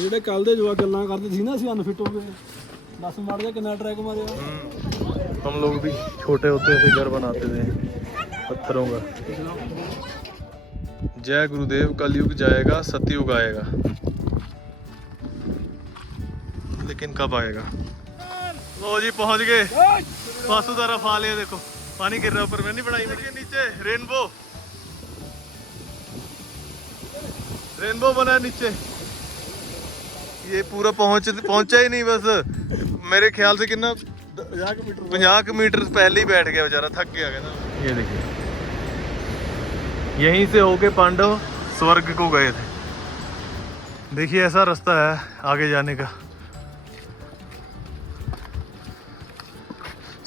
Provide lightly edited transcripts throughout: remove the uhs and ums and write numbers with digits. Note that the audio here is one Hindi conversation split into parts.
ਜਿਹੜੇ ਕੱਲ ਦੇ ਜਵਾ ਗੱਲਾਂ ਕਰਦੇ ਸੀ ना ਅਸੀਂ अनफिट हो गए 10 मार दिया कितना ट्रैक मारे हम लोग भी छोटे होते थे घर बनाते थे पत्थरों का। जय गुरुदेव, कलयुग जाएगा सतयुग आएगा, लेकिन कब आएगा। लो जी पहुंच गए वासुधारा फॉल है, देखो पानी गिर रहा ऊपर में, नहीं बनाई मेरे नीचे रेनबो बना है नीचे। ये पूरा पहुंचा ही नहीं, बस मेरे ख्याल से कितना 50 मीटर पहले ही बैठ गया बेचारा, थक गया कहना। ये देखिए यहीं से होके पांडव स्वर्ग को गए थे। देखिए ऐसा रास्ता है आगे जाने का।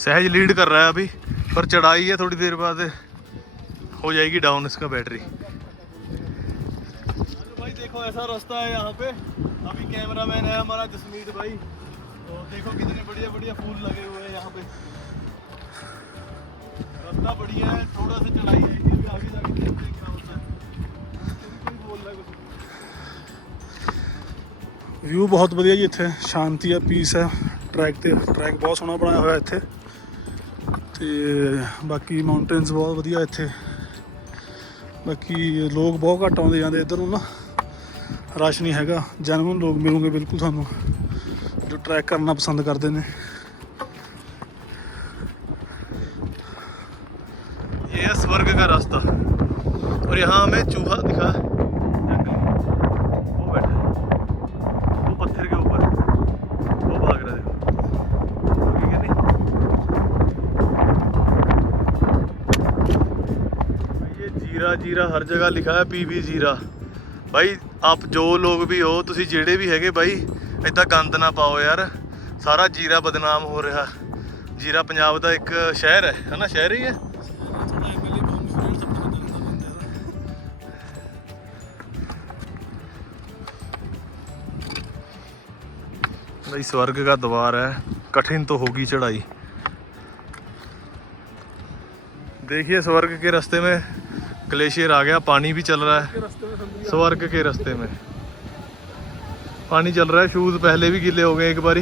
सहज लीड कर रहा है अभी, पर चढ़ाई है, थोड़ी देर बाद हो जाएगी डाउन इसका बैटरी। भाई देखो ऐसा रास्ता है यहाँ पे। अभी कैमरामैन है हमारा जसमीत भाई, तो देखो कितने बढ़िया बढ़िया फूल लगे हुए हैं यहाँ पे। रास्ता बढ़िया है, थोड़ा सा चढ़ाई है, अभी आगे जाके देखते हैं क्या होता है। कोई बोल रहा है कुछ। व्यू बहुत ਵਧੀਆ ਜੀ ਇੱਥੇ, ਸ਼ਾਂਤੀ ਆ, ਪੀਸ ਹੈ। ਟਰੈਕ ਬਹੁਤ ਸੋਹਣਾ ਬਣਾਇਆ ਹੋਇਆ ਇੱਥੇ, ਤੇ ਬਾਕੀ ਮਾਊਂਟੇਨਸ ਬਹੁਤ ਵਧੀਆ ਇੱਥੇ। ਬਾਕੀ ਲੋਕ ਬਹੁਤ ਘੱਟ ਆਉਂਦੇ ਜਾਂਦੇ ਇੱਧਰ ਨੂੰ ਨਾ, ਰਸ਼ ਨਹੀਂ ਹੈਗਾ, ਜੈਨੂਇਨ ਲੋਕ ਮਿਲੂਗੇ ਬਿਲਕੁਲ ਤੁਹਾਨੂੰ जो ट्रैक करना पसंद करते हैं। ये है स्वर्ग का रास्ता, और यहाँ हमें चूहा दिखा, वो बैठा है वो पत्थर के ऊपर, वो भाग रहा है, देखो ठीक है नहीं। ये जीरा जीरा हर जगह लिखा है, पीबी जीरा। भाई आप जो लोग भी हो, तुसी जेड़े भी हैगे भाई, इतना गंद ना पाओ यार, सारा जीरा बदनाम हो रहा। जीरा पंजाब का एक शहर है ना, शहर ही है। भाई स्वर्ग का द्वार है, कठिन तो होगी चढ़ाई। देखिए स्वर्ग के रास्ते में ग्लेशियर आ गया, पानी भी चल रहा है। स्वर्ग के रास्ते में पानी चल रहा है, शूज़ पहले भी गीले हो गए एक बारी,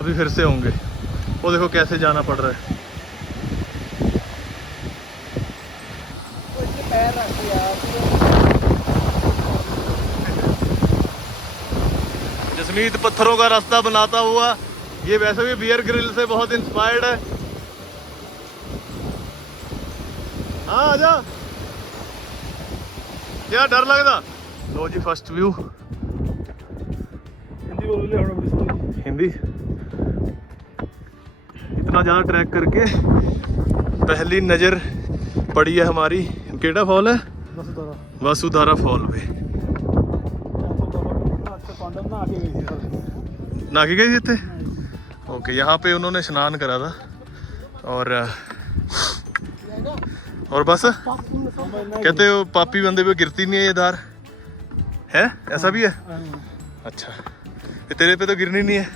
अभी फिर से होंगे। वो देखो कैसे जाना पड़ रहा है। जसमीत पत्थरों का रास्ता बनाता हुआ, ये वैसे भी बियर ग्रिल से बहुत इंस्पायर्ड है। हाँ आजा, क्या डर लगता। लो जी फर्स्ट व्यू, हिंदी। इतना ज़्यादा ट्रैक करके पहली नज़र पड़ी है हमारी, केड़ा फॉल है, वासुधारा फॉल पे। नहा के गई थे ओके, यहाँ पे उन्होंने स्नान करा था, और बस कहते हो पापी बंदे पे गिरती नहीं है ये धार, है ऐसा भी है। अच्छा तेरे पे तो गिरनी नहीं है,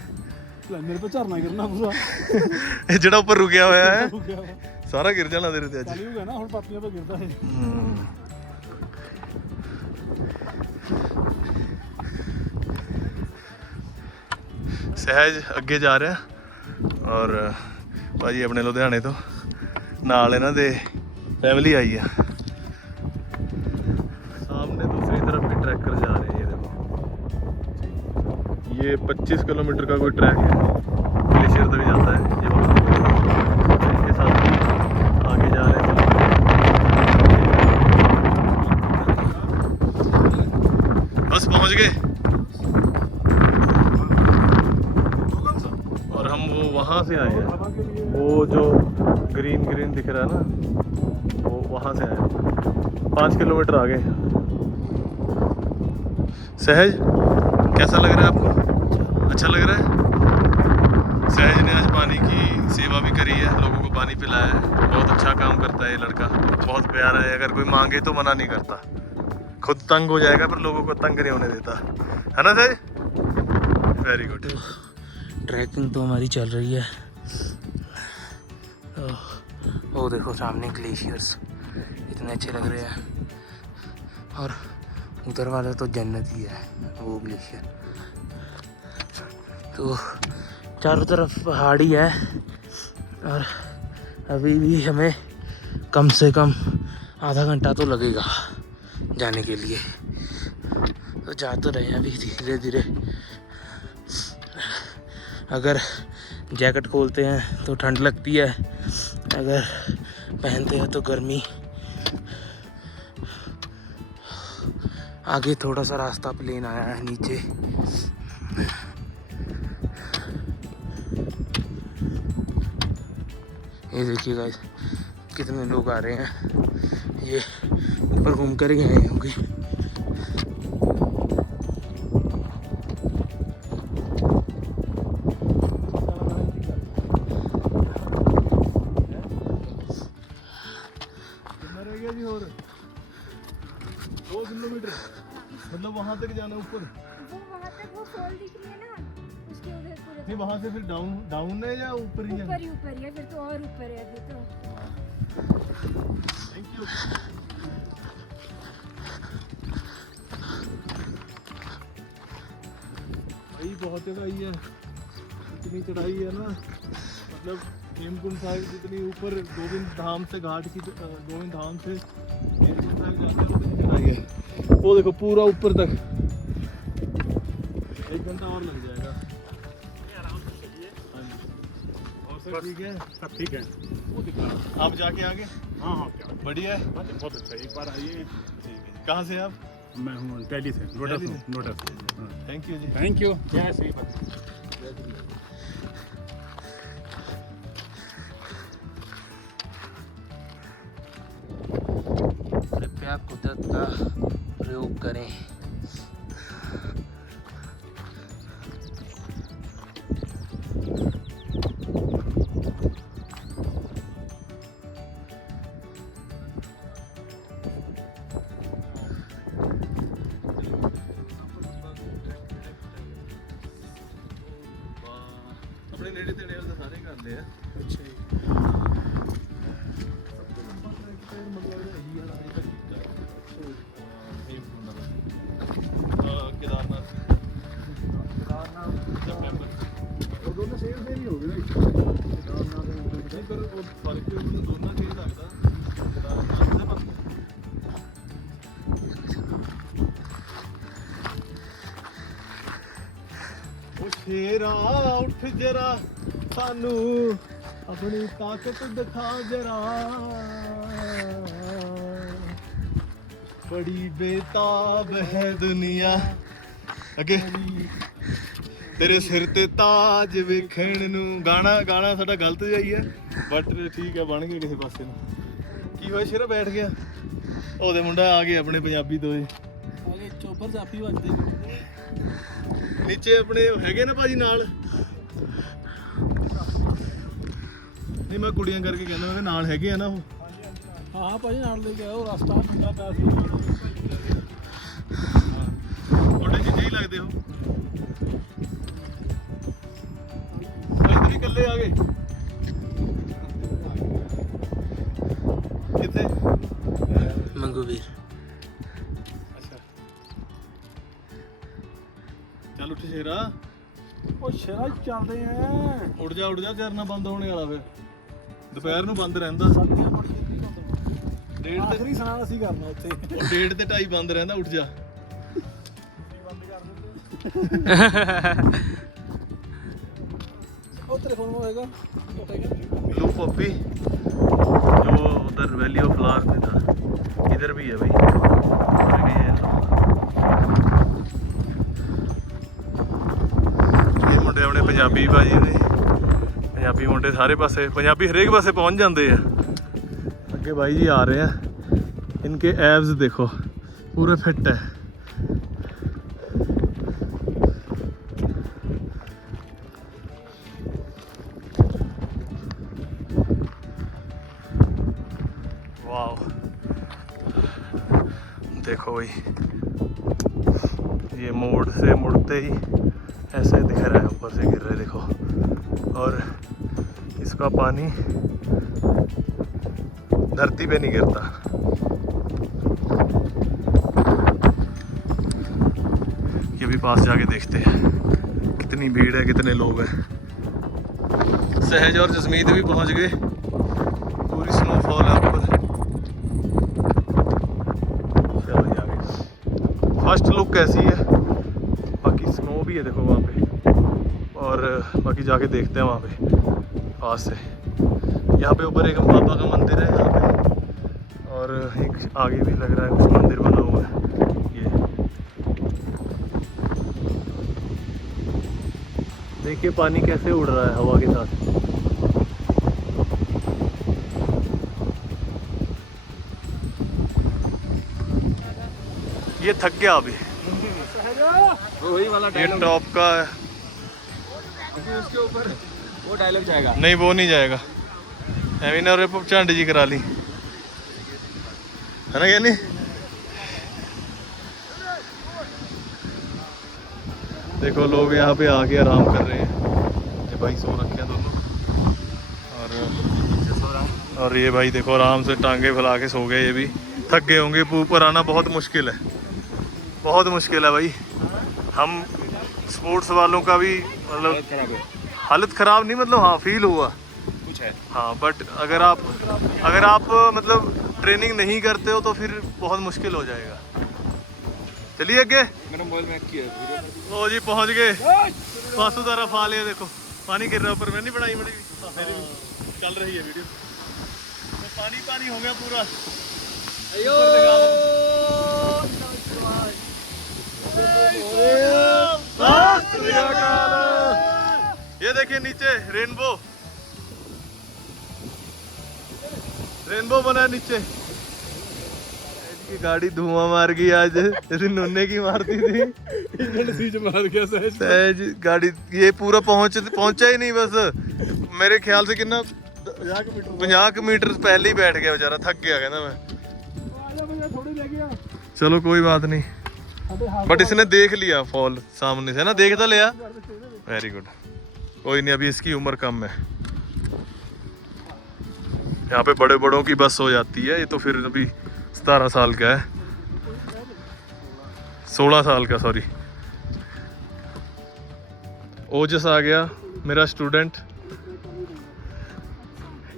मेरे पे झरना गिरना पूरा जेड़ा ऊपर रुकिया हुआ है सारा गिर जाना तेरे ते। चालू हो गया ना, हुन पापियां पे गिरदा है। सहज अगे जा रहा, और भाजी अपने लुधियाने तो नाल इन्हां दे फैमिली आई है। सामने दूसरी तरफ भी ट्रैकर जा रहे हैं, ये देखो ये 25 किलोमीटर का कोई ट्रैक है, ग्लेशियर तक जाता है। ये इनके साथ आगे जा रहे हैं, बस पहुंच गए। और हम वो वहाँ से आए हैं, वो जो ग्रीन ग्रीन दिख रहा है ना, वो वहाँ से आए हैं, 5 किलोमीटर आगे। सहज कैसा लग रहा है आपको? अच्छा लग रहा है? सहज ने आज पानी की सेवा भी करी है, लोगों को पानी पिलाया है, बहुत अच्छा काम करता है ये लड़का, बहुत प्यारा है। अगर कोई मांगे तो मना नहीं करता, खुद तंग हो जाएगा पर लोगों को तंग नहीं होने देता, है ना सहज? Very good. ट्रैकिंग तो हमारी चल रही है। वो देखो सामने ग्लेशियर्स इतने अच्छे लग रहे हैं, और उधर वाला तो जन्नत ही है वो ग्लेशियर। तो चारों तरफ पहाड़ ही है और अभी भी हमें कम से कम आधा घंटा तो लगेगा जाने के लिए। तो जा तो रहे हैं अभी धीरे धीरे। अगर जैकेट खोलते हैं तो ठंड लगती है, अगर पहनते हैं तो गर्मी। आगे थोड़ा सा रास्ता प्लेन आया है नीचे। ये देखिए गाइस कितने लोग आ रहे हैं, ये ऊपर घूम कर ही आए होंगे। जी और 2 किलोमीटर मतलब वहां तक जाना ऊपर। वो वहाँ तक वो फॉल दिख रही है ना, उसके उधर पूरे नहीं वहां से फिर डाउन है या ऊपर ही है? ऊपर ही है, फिर तो और ऊपर है अभी तो। Thank you. भाई बहुत चढ़ाई है, इतनी चढ़ाई है ना, मतलब हेमकुंड साहिब जितनी ऊपर गोविंद धाम से घाट की गोविंद धाम से हेमकुंड साहिब जाते हैं उतनी चढ़ाई है। वो देखो पूरा ऊपर तक 1 घंटा और लग जाएगा। हाँ जी। और सब ठीक है? सब ठीक है। आप जाके आगे? हाँ हाँ क्या बढ़िया है। बहुत अच्छा, एक बार आइए। कहाँ से आप? मैं हूँ दिल्ली से, नोएडा दिल्ली से। से? नोएडा से। हाँ। Thank you ji. Thank you. जय श्री राम। कृपया कुदरत का प्रयोग करें। अपने नेड़े तेड़े वाले सारे करते हैं। ਅੱਛਾ ਜੀ। केदारनाथ ਉਹ ਦੋਨੋਂ ਸੇਮ ਸੇਮ ਹੀ ਹੋ ਗਏ ਨਾ नहीं पर वो फर्क दोनों के लगता केदारनाथ से पास ओ शेरा उठ जरा सानू अपनी ताकत दिखा जरा बड़ी बेताब है दुनिया अगे तेरे सिर ते ताज वेखण नू गाना गाना साडा गलत जिहा ही है बट ठीक है बन गया किसी पासे ਨੂੰ ਕੀ ਹੋਇਆ ਸ਼ੇਰਾ ਬੈਠ ਗਿਆ ਉਹਦੇ ਮੁੰਡਾ ਆ ਗਿਆ ਆਪਣੇ ਪੰਜਾਬੀ ਤੋਂ ਆਗੇ ਚੋਪਰ ਜਾਫੀ ਵੱਜਦੇ ਨੀਚੇ ਆਪਣੇ ਹੈਗੇ ਨਾ ਭਾਜੀ ਨਾਲ ਨਹੀਂ ਮੈਂ ਕੁੜੀਆਂ ਕਰਕੇ ਕਹਿੰਦਾ ਉਹਦੇ ਨਾਲ ਹੈਗੇ ਆ ਨਾ ਉਹ ਹਾਂ ਭਾਜੀ ਨਾਲ ਲੈ ਕੇ ਆਓ ਰਸਤਾ ਠੰਡਾ ਪਿਆ ਸੀ ਤੁਹਾਡੇ ਜਿੱਥੇ ਹੀ ਲੱਗਦੇ ਹੋ ਇੱਧਰ ਹੀ ਇਕੱਲੇ ਆ ਗਏ ਕਿੱਥੇ मंगूवीर। ਅੱਛਾ ਚੱਲ ਉੱਠ ਸ਼ੇਰਾ ਉਹ ਸ਼ਹਿਰਾਂ 'ਚ ਚੱਲਦੇ ਆ ਉੱਡ ਜਾ ਚਰਨਾ ਬੰਦ ਹੋਣੇ ਵਾਲਾ ਫਿਰ ਦੁਪਹਿਰ ਨੂੰ ਬੰਦ ਰਹਿੰਦਾ ਸਾਡੀਆਂ ਬੜੀ ਜਲਦੀ ਹੁੰਦਾ ਡੇਢ ਤੇ ਆਖਰੀ ਸਨਾਨ ਅਸੀਂ ਕਰਨਾ ਉੱਥੇ ਉਹ 1:30 ਤੇ 2:30 ਬੰਦ ਰਹਿੰਦਾ ਉੱਠ ਜਾ ਬੰਦ ਕਰ ਦਿੰਦੇ ਉਹ ਤੇਰੇ ਫੋਨ ਹੋਏਗਾ ब्लू पॉपी जो उधर वैली ऑफ फ्लावर में था इधर भी है भाई ये मुंडे अपने पंजाबी भाजी ने पंजाबी मुंडे सारे पासे पंजाबी हरेक पासे पहुंच जाते हैं अगे भाई जी आ रहे हैं इनके एब्स देखो पूरे फिट है देखो भाई ये मोड़ से मुड़ते ही ऐसे दिख रहा है ऊपर से गिर रहा है देखो और इसका पानी धरती पे नहीं गिरता ये भी पास जाके देखते हैं कितनी कितनी भीड़ है, कितने लोग हैं। सहज और जसमीत भी पहुंच गए, पूरी स्नोफॉल है ऊपर। चलो जी आगे। फर्स्ट लुक कैसी है, बाकी स्नो भी है देखो वहाँ पे, और बाकी जाके देखते हैं वहाँ पे पास से। यहाँ पे ऊपर एक बाबा का मंदिर है यहाँ पे, और एक आगे भी लग रहा है कुछ मंदिर बना हुआ है। ये देखिए पानी कैसे उड़ रहा है हवा के साथ। ये थक गया अभी, वही वाला ये टॉप का है। उसके ऊपर वो डायलॉग जाएगा। नहीं वो नहीं जाएगा, एवी ना रे झंड जी करा ली है ना, क्या नहीं। देखो लोग यहाँ पे आके आराम कर रहे हैं, ये भाई सो रखे हैं दोनों, और ये भाई देखो आराम से टांगे फैला के सो गए। ये भी थक गए होंगे, ऊपर आना बहुत मुश्किल है, बहुत मुश्किल है भाई। हम स्पोर्ट्स वालों का भी मतलब हालत ख़राब नहीं, मतलब हाँ फील हुआ कुछ है। हाँ, बट अगर आप मतलब ट्रेनिंग नहीं करते हो तो फिर बहुत मुश्किल हो जाएगा। चलिए आगे। मैंने मोबाइल में किया। ओ जी पहुंच गए, पासू तरफ आ लिया। देखो पानी गिर रहा है ऊपर, मैं नहीं बनाई बड़ी चल रही है वीडियो, तो पानी पानी हो गया पूरा। ये देखिए नीचे रेनबो, रेनबो बना है नीचे। की गाड़ी धुआं मार गई आज, जैसे नन्हे की मारती थी। सीज मार गया सहज गाड़ी, ये पूरा पहुंचा ही नहीं, बस मेरे ख्याल से कितना 50 मीटर पहले ही बैठ गया बेचारा, थक गया कहना मैं। चलो कोई बात नहीं, बट इसने देख लिया फॉल सामने से ना, देख तो लिया, वेरी गुड। कोई नहीं, अभी इसकी उम्र कम है। यहाँ पे बड़े बड़ों की बस हो जाती है, ये तो फिर अभी 17 साल का है, 16 साल का सॉरी। ओजस आ गया मेरा स्टूडेंट,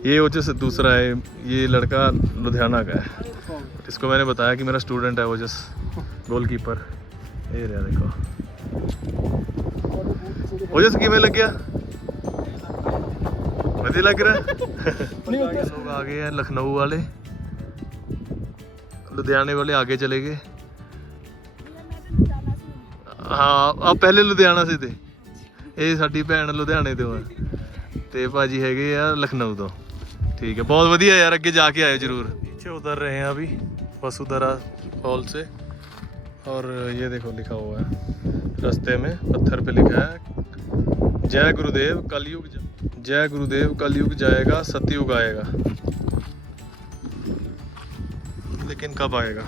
ये ओजस दूसरा है, ये लड़का लुधियाना का है, इसको मैंने बताया कि मेरा स्टूडेंट है ओजस, गोलकीपर। ये रहा देखो ओजस किमें लग गया, बढ़िया लग रहा है। लोग आ गए हैं, लखनऊ वाले, लुधियाने वाले आगे चले गए। हाँ आप पहले लुधियाना से थे, ये साडी भैन लुधियाने तो है, ते भाजी हैगे यार लखनऊ तो। ठीक है, बहुत बढ़िया यार, अगे जाके आए जरूर। नीचे उतर रहे हैं अभी वसुधरा फॉल से, और ये देखो लिखा हुआ है रास्ते में पत्थर पे लिखा है, जय गुरुदेव कलयुग, जय गुरुदेव कलयुग जाएगा सतयुग आएगा, लेकिन कब आएगा।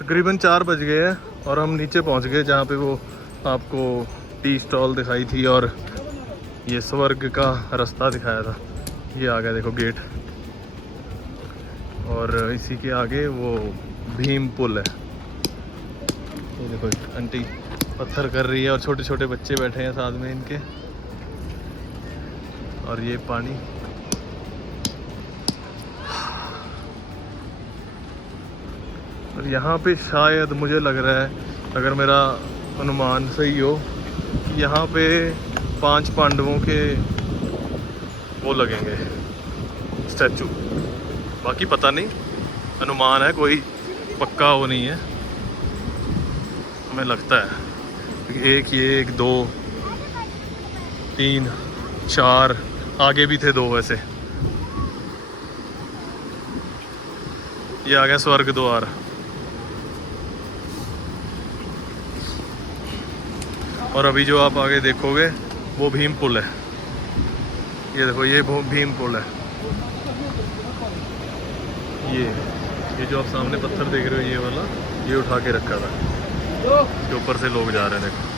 तकरीबन 4 बज गए हैं और हम नीचे पहुंच गए, जहाँ पे वो आपको टी स्टॉल दिखाई थी और ये स्वर्ग का रास्ता दिखाया था। ये आ गया देखो गेट, और इसी के आगे वो भीम पुल है। ये देखो आंटी पत्थर कर रही है और छोटे छोटे बच्चे बैठे हैं साथ में इनके, और ये पानी। और यहाँ पे शायद मुझे लग रहा है, अगर मेरा अनुमान सही हो, कि यहाँ पे 5 पांडवों के वो लगेंगे स्टैचू, बाकी पता नहीं, अनुमान है, कोई पक्का वो नहीं है, हमें लगता है। एक ये 1 2 3 4 आगे भी थे 2 वैसे। ये आ गया स्वर्ग द्वार, और अभी जो आप आगे देखोगे वो भीम पुल है। ये देखो ये भीम पुल है, ये जो आप सामने पत्थर देख रहे हो ये वाला, ये उठा के रखा था, इसके ऊपर से लोग जा रहे हैं देखो।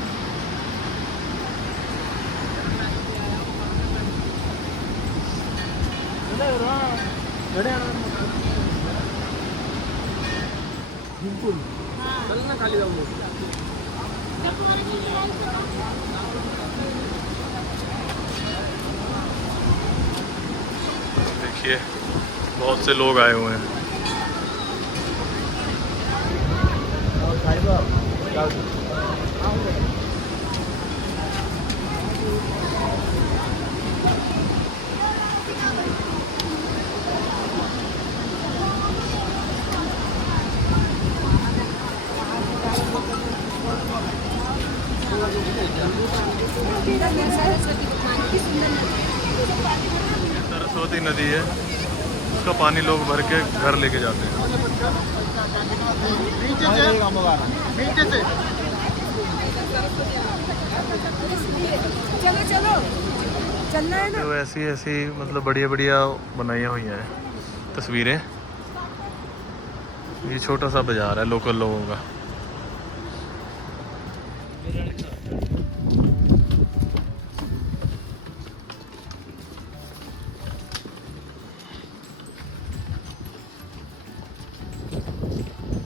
देखिए बहुत से लोग आए हुए हैं। सरस्वती नदी है, उसका पानी लोग भर के घर लेके जाते हैं। चलो चलो चलना है ना। तो ऐसी ऐसी मतलब बढ़िया बढ़िया बनाई हुई हैं तस्वीरें। ये छोटा सा बाजार है लोकल लोगों का।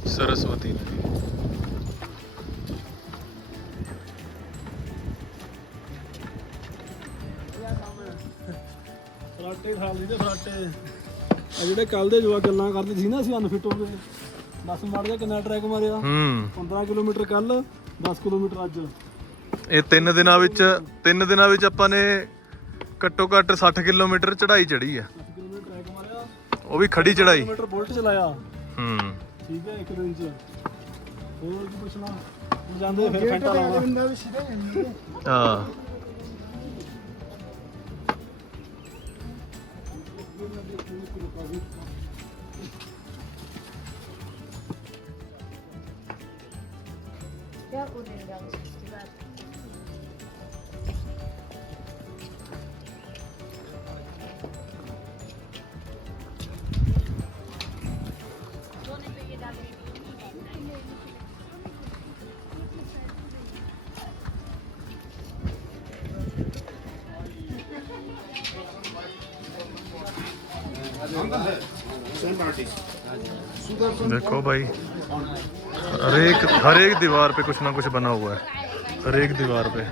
सरस्वती नदी। ਫਰਾਟੇ ਖਾ ਲਈਦੇ ਫਰਾਟੇ। ਆ ਜਿਹੜੇ ਕੱਲ ਦੇ ਜਵਾ ਗੱਲਾਂ ਕਰਦੇ ਸੀ ਨਾ, ਅਸੀਂ ਅਨਫਿਟ ਹੋ ਗਏ। 10 ਮਾਰ ਗਿਆ, ਕਿੰਨਾ ਟਰੈਕ ਮਾਰਿਆ? 15 ਕਿਲੋਮੀਟਰ ਕੱਲ, 10 ਕਿਲੋਮੀਟਰ ਅੱਜ। ਇਹ 3 ਦਿਨਾਂ ਵਿੱਚ ਆਪਾਂ ਨੇ ਘੱਟੋ ਘੱਟ 60 ਕਿਲੋਮੀਟਰ ਚੜਾਈ ਚੜੀ ਆ। 10 ਕਿਲੋਮੀਟਰ ਟਰੈਕ ਮਾਰਿਆ, ਉਹ ਵੀ ਖੜੀ ਚੜਾਈ। ਕਿਲੋਮੀਟਰ ਬੁਲਟ ਚਲਾਇਆ। ਠੀਕ ਹੈ, ਇੱਕ ਦਿਨ ਚ। ਹੋਰ ਕੀ ਪੁੱਛਣਾ, ਜਾਂਦੇ ਫਿਰ ਫੈਂਟਾ ਲਾਉਣਾ। ਹਾਂ देखो भाई, हर एक दीवार पे कुछ ना कुछ बना हुआ है। हर एक दीवार पे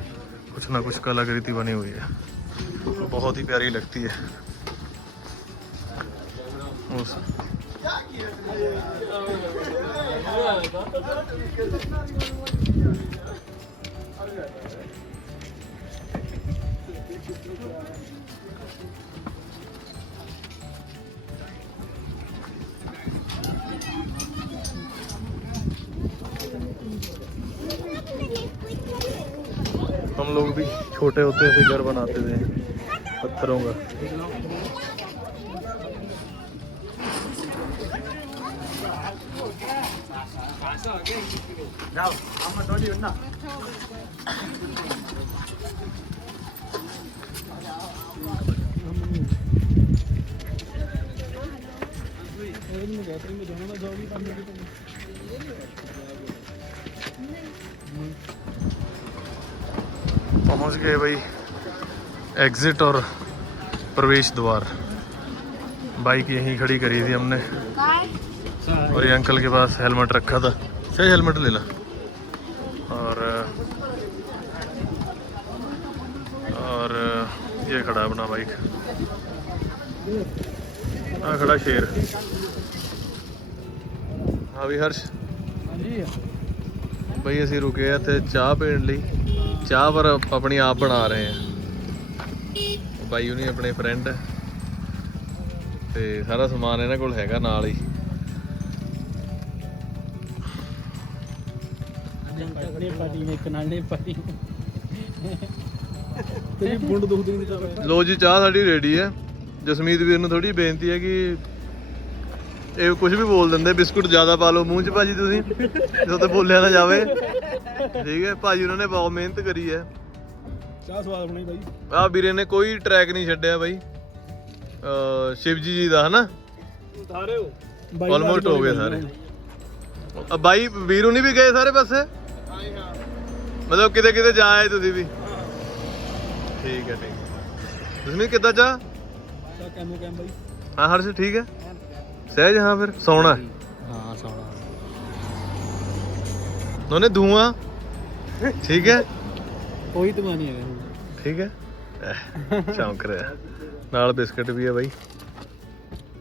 कुछ ना कुछ कलाकृति बनी हुई है, बहुत ही प्यारी लगती है। हम लोग भी छोटे होते ऐसे घर बनाते थे पत्थरों का। पहुंच गए भाई एग्जिट और प्रवेश द्वार। बाइक यहीं खड़ी करी थी हमने, और ये अंकल के पास हेलमेट रखा था। सही हेलमेट ले ला। और ये खड़ा अपना बाइक, हाँ खड़ा शेर। हाँ भी हर्ष भाई असी रुके थे चाह पीने ਲਈ। ਚਾਹ ਪਰ ਆਪਣੀ ਆਪ ਬਣਾ ਰਹੇ ਆ ਬਾਈ ਉਹਨੇ ਆਪਣੇ ਫਰੈਂਡ, ਤੇ ਸਾਰਾ ਸਮਾਨ ਇਹਨਾਂ ਕੋਲ ਹੈਗਾ ਨਾਲ ਹੀ। ਲੋ ਜੀ ਚਾਹ ਸਾਡੀ ਰੈਡੀ ਹੈ। ਜਸਮੀਤ ਵੀਰ ਨੂੰ ਥੋੜੀ ਬੇਨਤੀ ਹੈ ਕਿ ਇਹ ਕੁਝ ਵੀ ਬੋਲ ਦਿੰਦੇ, ਬਿਸਕੁਟ ਜ਼ਿਆਦਾ ਪਾ ਲਓ ਮੂੰਹ 'ਚ ਭਾਜੀ ਤੁਸੀਂ, ਜਦੋਂ ਤੇ ਬੋਲਿਆ ਨਾ ਜਾਵੇ। ਠੀਕ ਹੈ ਭਾਜੀ, ਉਹਨਾਂ ਨੇ ਬਹੁਤ ਮਿਹਨਤ ਕਰੀ ਹੈ। ਚਾਹ ਸਵਾਦ ਬਣੀ ਬਾਈ। ਆਹ ਵੀਰੇ ਨੇ ਕੋਈ ਟਰੈਕ ਨਹੀਂ ਛੱਡਿਆ ਬਾਈ। ਸ਼ਿਵਜੀ ਜੀ ਦਾ ਹਨਾ ਆਲਮੋਸਟ ਹੋ ਗਏ ਸਾਰੇ। ਬਾਈ ਵੀਰੂ ਨਹੀਂ ਵੀ ਗਏ ਸਾਰੇ ਪਾਸੇ, ਮਤਲਬ ਕਿਤੇ ਕਿਤੇ ਜਾ ਆਏ ਤੁਸੀਂ ਵੀ। ਠੀਕ ਹੈ ਤੁਸੀਂ ਕਿੱਦਾਂ ਚਾਹ ਕੈਮੋ ਕੈਮ ਬਾਈ। ਹਾਂ ਹਰਸ਼ ਠੀਕ ਹੈ सहज। हाँ फिर सोना हाँ सोना उन्होंने धुआं ठीक है कोई तो नहीं है ठीक है चौंक ਰਿਹਾ ਨਾਲ ਬਿਸਕਟ ਵੀ ਹੈ ਬਾਈ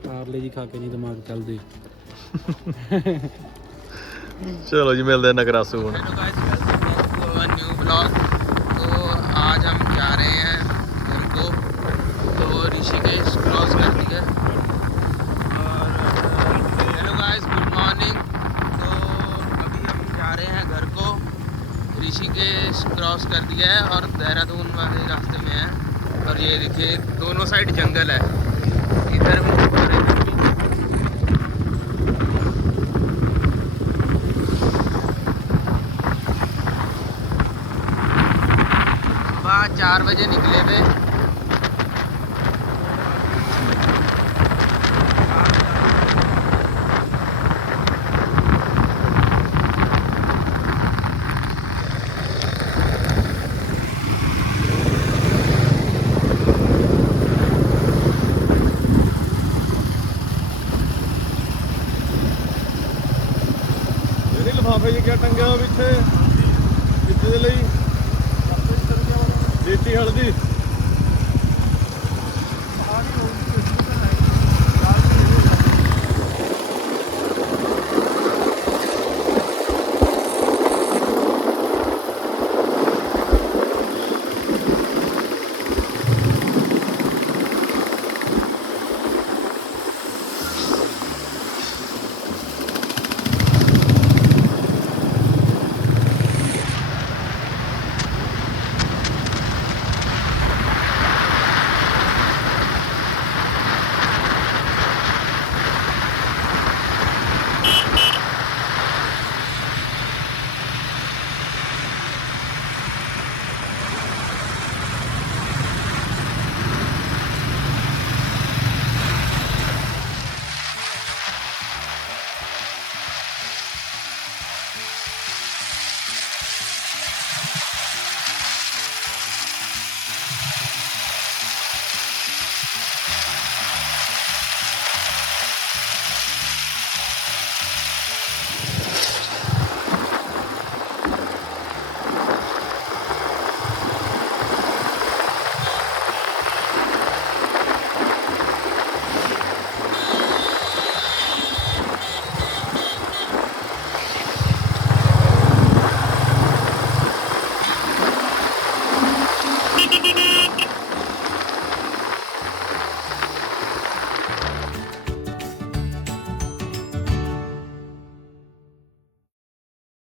ਪਾਰਲੇ ਜੀ ਖਾ ਕੇ ਨਹੀਂ ਦਿਮਾਗ ਚੱਲਦੇ ਚਲੋ ਜੀ ਮਿਲਦੇ ਆ ਨਗਰਾਸੂ ਹੁਣ hello guys welcome back to our new blog. तो आज हम जा रहे हैं घर को, तो ऋषिकेश क्रॉस कर दिया। और हेलो गाइस गुड मॉर्निंग। तो अभी हम जा रहे हैं घर को, ऋषिकेश क्रॉस कर दिया है और देहरादून वाले रास्ते में है। और ये देखिए दोनों साइड जंगल है, इधर भी और इधर भी। सुबह 4 बजे निकले थे। ਇਹ ਲਿਫਾਫੇ ਜੀ ਕਿਆ ਟੰਗਿਆ ਪਿੱਛੇ ਕਿੱਥੇ ਦੇ ਲਈ ਦੇਸੀ ਹਲਦੀ